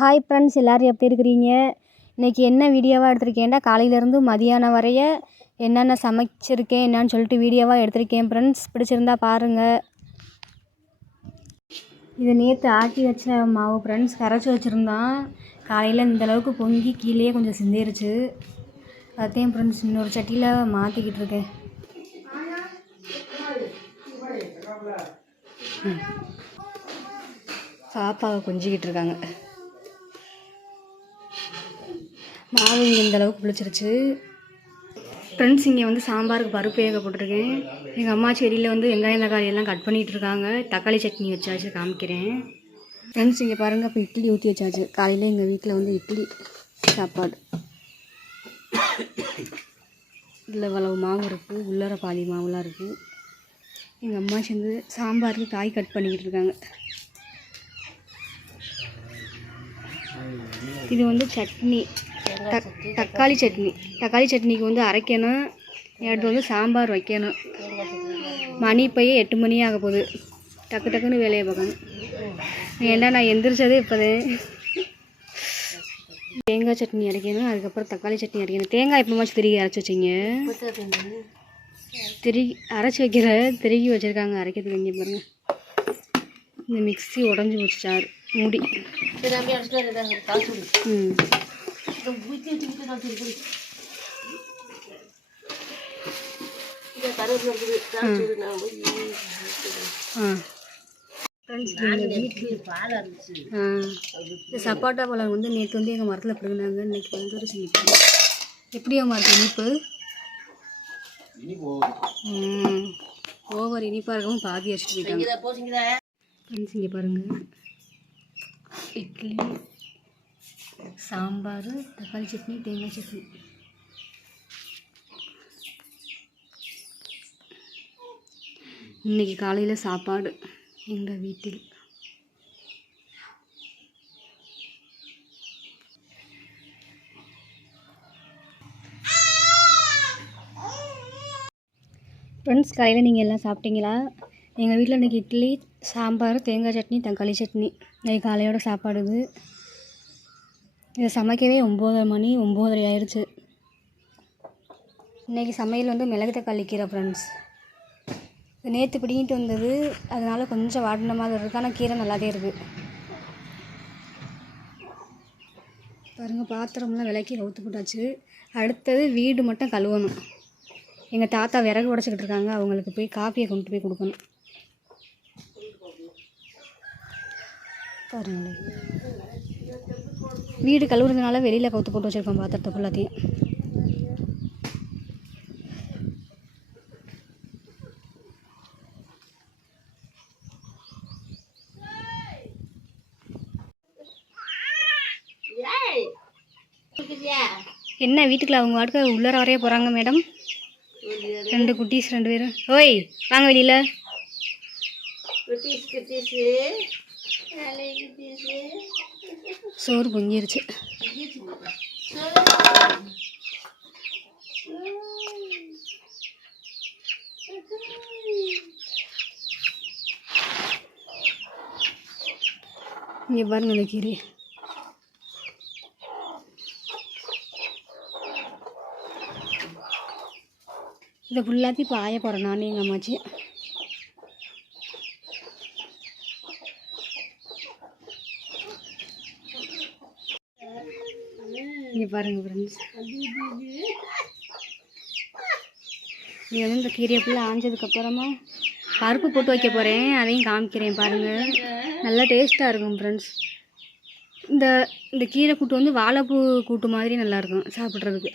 Hi friends எல்லோரும் எப்படி இருக்கிறீங்க? இன்றைக்கி என்ன வீடியோவாக எடுத்திருக்கேன்டா? காலையிலேருந்து மதியானம் வரைய என்னென்ன சமைச்சிருக்கேன் என்னான்னு சொல்லிட்டு வீடியோவாக எடுத்திருக்கேன் ஃப்ரெண்ட்ஸ் பிடிச்சிருந்தா பாருங்கள் இது நேற்று ஆட்டி வச்ச மாவு ஃப்ரெண்ட்ஸ் கரைச்சி வச்சுருந்தான். காலையில் இந்த அளவுக்கு பொங்கி கீழேயே கொஞ்சம் சிந்திருச்சு. அதையும் ஃப்ரெண்ட்ஸ் இன்னொரு சட்டியில் மாற்றிக்கிட்டு இருக்கேன். பாப்பாவை கொஞ்சிக்கிட்டு இருக்காங்க. மாவு இங்கே இந்த அளவுக்கு புளிச்சிருச்சு. ஃப்ரெண்ட்ஸ் இங்கே வந்து சாம்பாருக்கு பருப்பு வேக போட்டிருக்கேன். எங்கள் அம்மா செடியில் வந்து வெங்காயம் தக்காளி எல்லாம் கட் பண்ணிகிட்டு இருக்காங்க. தக்காளி சட்னி வச்சாச்சு காமிக்கிறேன். ஃப்ரெண்ட்ஸ் இங்கே பாருங்கள் இப்போ இட்லி ஊற்றி வச்சாச்சு. காலையில் எங்கள் வீட்டில் வந்து இட்லி சாப்பாடு. இதில் இவ்வளவு மாவு இருக்குது உள்ளர பாதி மாவுலாம் இருக்குது எங்கள் அம்மா சேர்ந்து சாம்பாருக்கு காய் கட் பண்ணிக்கிட்டு இருக்காங்க. இது வந்து சட்னி. தக் தக்காளி சட்னி. தக்காளி சட்னிக்கு வந்து அரைக்கணும். எடுத்து வந்து சாம்பார் வைக்கணும். மணி இப்போயே எட்டு மணி ஆக போகுது. டக்கு டக்குன்னு வேலையை பார்க்கணும். ஏன்டா நான் எந்திரிச்சதே இப்போதே. தேங்காய் சட்னி அரைக்கணும். அதுக்கப்புறம் தக்காளி சட்னி அரைக்கணும். தேங்காய் எப்போமாச்சும் திருகி அரைச்சி வச்சிங்க? திருகி அரைச்சி வைக்கிற திருகி வச்சுருக்காங்க. அரைக்கிறதுக்கு இங்கே பாருங்க. இந்த மிக்ஸி உடஞ்சி போச்சு சார் மூடி ம். ஆ ஃப்ரெண்ட்ஸ் வீட்டில் ஆ இந்த சப்பாட்டா பழம் வந்து நேற்று வந்து எங்கள் மரத்தில் பிடுங்கினாங்க இன்னைக்கு வந்து ஒரு இனிப்பு எப்படியாம்மா இருக்கு இனிப்பு ம் ஓவர் இனிப்பாக இருக்கவும் பாதி அடிச்சுட்டு போயிட்டாங்க ஃப்ரெண்ட்ஸ் இங்கே பாருங்கள் இட்லி சாம்பார் தக்காளி சட்னி தேங்காய் சட்னி. இன்னைக்கு காலையில் சாப்பாடு எங்கள் வீட்டில். ஃப்ரெண்ட்ஸ் காலையில் நீங்கள் எல்லாம் சாப்பிட்டீங்களா? எங்கள் வீட்டில் இன்றைக்கி இட்லி சாம்பார் தேங்காய் சட்னி தக்காளி சட்னி. இன்றைக்கி காலையோட சாப்பாடு இது. இதை சமைக்கவே ஒம்பது மணி ஒம்போதரை ஆயிடுச்சு இன்றைக்கி சமையல் வந்து மிளகு தக்காளி கீரை ஃப்ரெண்ட்ஸ் இது நேற்று பிடிங்கிட்டு வந்தது. அதனால் கொஞ்சம் வாடின மாதிரி இருக்குது ஆனால் கீரை நல்லாவே இருக்குது பாருங்கள் பாத்திரம்லாம் விளக்கி கவுத்து போட்டாச்சு. அடுத்தது வீடு மட்டும் கழுவணும். எங்கள் தாத்தா விறகு உடச்சிக்கிட்டு இருக்காங்க. அவங்களுக்கு போய் காப்பியை கொண்டு போய் கொடுக்கணும். பாருங்களேன். வீடு கழுவுறதுனால வெளியில் கவுத்து போட்டு வச்சுருக்கோம் பாத்திரத்தை ஃபுல்லாத்தையும் என்ன வீட்டுக்குள்ள அவங்க வாட்டுக்கு உள்ளர வரைய போகிறாங்க மேடம்? ரெண்டு குட்டீஸ் ரெண்டு பேரும் ஓய் வாங்க வெளியில். சோறு பொங்கிருச்சு. இங்கே பாருங்க இந்த கீரை இதை ஃபுல்லாத்தையும் இப்போ ஆய போகிறேன் நானும் எங்கள் அம்மாச்சி. இங்கே பாருங்கள் ஃப்ரெண்ட்ஸ் நீ வந்து இந்த கீரையை ஃபுல்லாக ஆஞ்சதுக்கப்புறமா பருப்பு போட்டு வைக்க போகிறேன் அதையும் காமிக்கிறேன் பாருங்கள் நல்லா டேஸ்ட்டாக இருக்கும் ஃப்ரெண்ட்ஸ் இந்த இந்த கீரை கூட்டு வந்து வாழைப்பூ கூட்டு மாதிரி நல்லாயிருக்கும் சாப்பிட்றதுக்கு.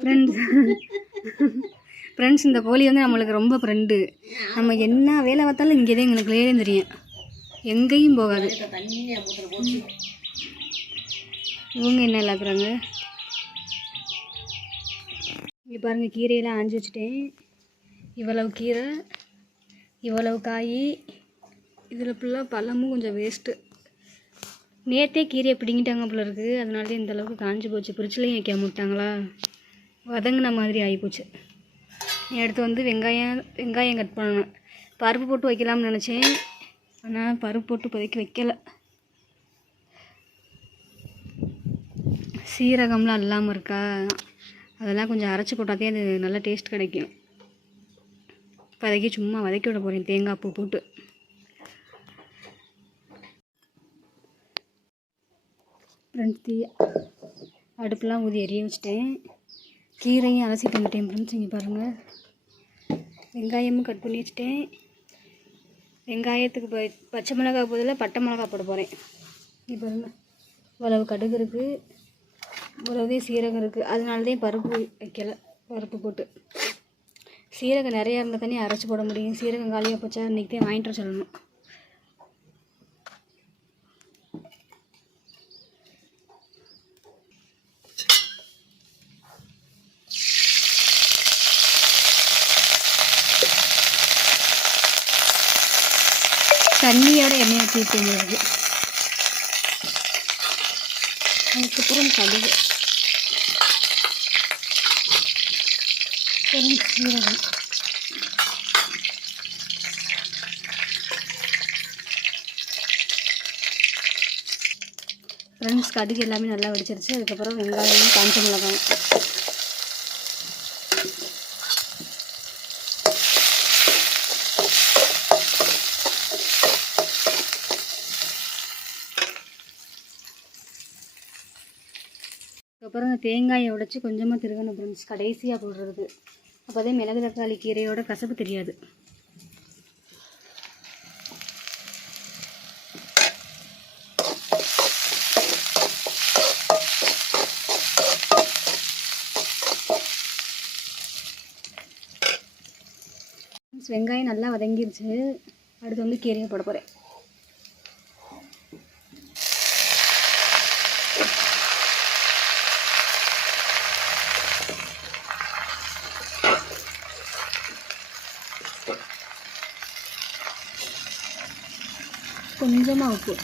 ஃப்ரெண்ட்ஸ் ஃப்ரெண்ட்ஸ் இந்த கோழி வந்து நம்மளுக்கு ரொம்ப ஃப்ரெண்டு நம்ம என்ன வேலை பார்த்தாலும் இங்கே தான் எங்களுக்கு வேலையும் தெரியும். எங்கேயும் போகாது. இவங்க என்ன இல்லாக்குறாங்க இங்கே பாருங்கள் கீரையெல்லாம் ஆஞ்சு வச்சுட்டேன். இவ்வளவு கீரை இவ்வளவு காய் இதில் ஃபுல்லாக பழமும் கொஞ்சம் வேஸ்ட்டு நேற்றே கீரையை பிடுங்கிட்டாங்க போல இருக்குது அதனால இந்த அளவுக்கு காஞ்சி போச்சு. ஃப்ரிட்ஜ்லேயும் வைக்காம விட்டாங்களா? வதங்கின மாதிரி ஆகிப்போச்சு எடுத்து வந்து வெங்காயம் வெங்காயம் கட் பண்ணணும். பருப்பு போட்டு வைக்கலாம்னு நினச்சேன். ஆனால் பருப்பு போட்டு இப்போதைக்கு வைக்கலை. சீரகம்லாம் இல்லாமல் இருக்கா? அதெல்லாம் கொஞ்சம் அரைச்சி போட்டாதே அது நல்ல டேஸ்ட் கிடைக்கும். இப்போதைக்கு சும்மா வதக்கி விட போகிறேன் தேங்காய் பூ போட்டு. ஃப்ரெண்ட்ஸ் தீ அடுப்பெலாம் ஊதி எரிய வச்சுட்டேன். கீரையும் அலசி பண்ணிட்டேன் ஃப்ரெண்ட்ஸ் இங்கே பாருங்கள் வெங்காயமும் கட் பண்ணி வச்சுட்டேன். வெங்காயத்துக்கு போய் பச்சை மிளகாய் பதிலாக பட்டை மிளகாய் போட போகிறேன் இப்போ இவ்வளவு கடுகு இருக்குது இவ்வளவே சீரகம் இருக்குது அதனால தான் பருப்பு வைக்கலை பருப்பு போட்டு. சீரகம் நிறையா இருந்தால் தானே அரைச்சி போட முடியும். சீரகம் காலியாக போச்சா இன்றைக்கி தான் வாங்கிட்டு வர சொல்லணும். தண்ணியோட எண்ணெய் அதுக்கப்புறம் கடுகு அப்புறம் சீரகம் ஃப்ரெண்ட்ஸ் கடுகு எல்லாமே நல்லா வெடிச்சிருச்சு. அதுக்கப்புறம் வெங்காயம் காஞ்ச மிளகாய். அதுக்கப்புறம் இந்த தேங்காயை உடைச்சி கொஞ்சமாக திருகணும் ஃப்ரெண்ட்ஸ் கடைசியாக போடுறது. அப்போ அதே மிளகு தக்காளி கீரையோட கசப்பு தெரியாது. வெங்காயம் நல்லா வதங்கிருச்சு. அடுத்து வந்து கீரையை போட போகிறேன் கொஞ்சமாக உப்பு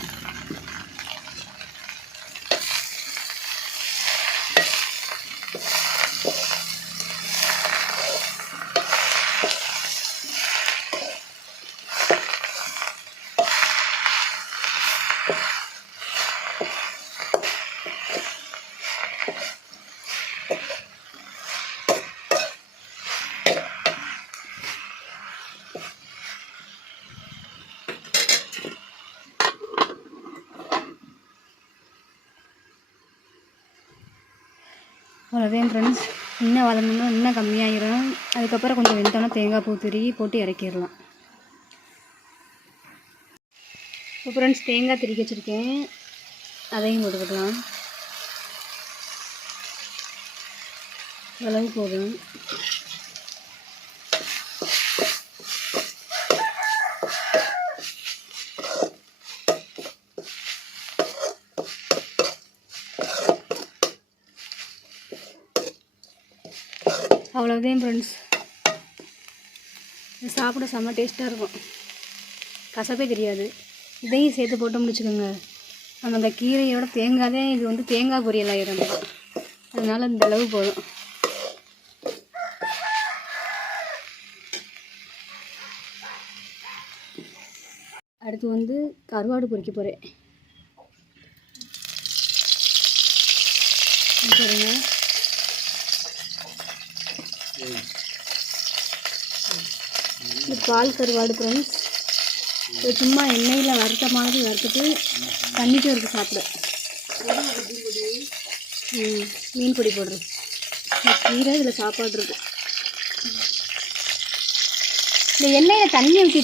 அவ்வளோதான் ஃப்ரெண்ட்ஸ் இன்னும் வதங்கணும்னா இன்னும் கம்மியாகிடும் அதுக்கப்புறம் கொஞ்சம் வெந்தோன்னா தேங்காய் பூ திருகி போட்டு இறக்கிடலாம். இப்போ ஃப்ரெண்ட்ஸ் தேங்காய் திருக்கி வச்சுருக்கேன். அதையும் போட்டுக்கலாம். அளவு போதும். அவ்வளோதான் ஃப்ரெண்ட்ஸ் இது சாப்பிட செம்ம டேஸ்ட்டாக இருக்கும். கசப்பே தெரியாது. இதையும் சேர்த்து போட்டு முடிச்சுக்கோங்க. நம்ம அந்த கீரையோட தேங்காய் தான் இது வந்து தேங்காய் பொரியல் ஆயிரும். அதனால் இந்த அளவு போதும். அடுத்து வந்து கருவாடு பொறிக்க போகிறேன் சரிங்க இது பால் கருவாடு ஃப்ரெண்ட்ஸ் இது சும்மா எண்ணெயில் வறுத்த மாதிரி வறுத்துட்டு தண்ணிக்கு இருக்குது சாப்பிட. ம் மீன் பொடி போடுறேன் கீரை இதில் சாப்பாடு இருக்கு. இந்த எண்ணெயில் தண்ணி ஊற்றி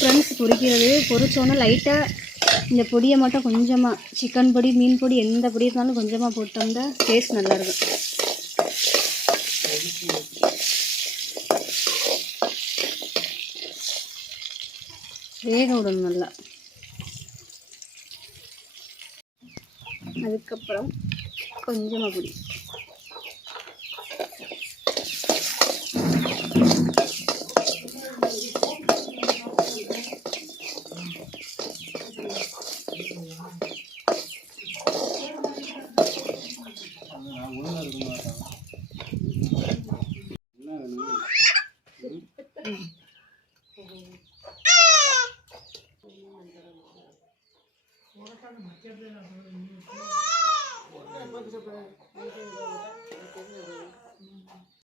ஃப்ரெண்ட்ஸ் பொரிக்கிறது. பொரிச்சோன்னே லைட்டாக இந்த பொடியை மட்டும் கொஞ்சமாக சிக்கன் பொடி மீன் பொடி எந்த பொடி இருந்தாலும் கொஞ்சமாக போட்டோம்னா டேஸ்ட் நல்லாயிருக்கும் வேக விடணும் நல்லா. அதுக்கப்புறம் கொஞ்சமாக பொடி.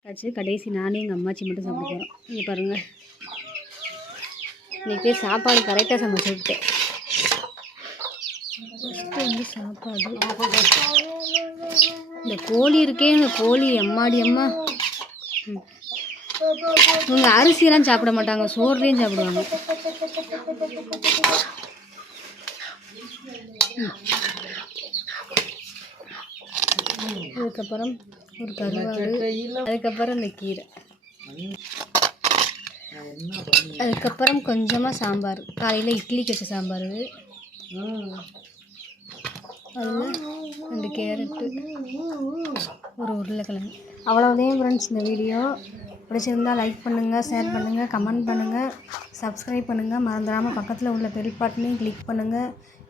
ஆச்சு கடைசி நானே எங்கள் அம்மாச்சி மட்டும் சாப்பிட போகிறோம் இங்கே பாருங்கள் இன்றைக்கி போய் சாப்பாடு கரெக்டாக சமைச்சு விட்டேன் ஃபஸ்ட்டு வந்து சாப்பாடு. இந்த கோழி இருக்கே இந்த கோழி எம்மாடி அம்மா. இவங்க அரிசியெல்லாம் சாப்பிட மாட்டாங்க சோறுலையும் சாப்பிடுவாங்க. அதுக்கப்புறம் ஒரு கருவாடு. அதுக்கப்புறம் இந்த கீரை. அதுக்கப்புறம் கொஞ்சமாக சாம்பார். காலையில் இட்லிக்கு வச்ச சாம்பார். அதில் ரெண்டு கேரட்டு ஒரு உருளைக்கிழங்கு. அவ்வளோதான் ஃப்ரெண்ட்ஸ் இந்த வீடியோ. பிடிச்சிருந்தா லைக் பண்ணுங்கள் ஷேர் பண்ணுங்கள் கமெண்ட் பண்ணுங்கள் சப்ஸ்கிரைப் பண்ணுங்கள் மறந்துடாமல் பக்கத்தில் உள்ள பெல் பட்டனையும் கிளிக் பண்ணுங்கள்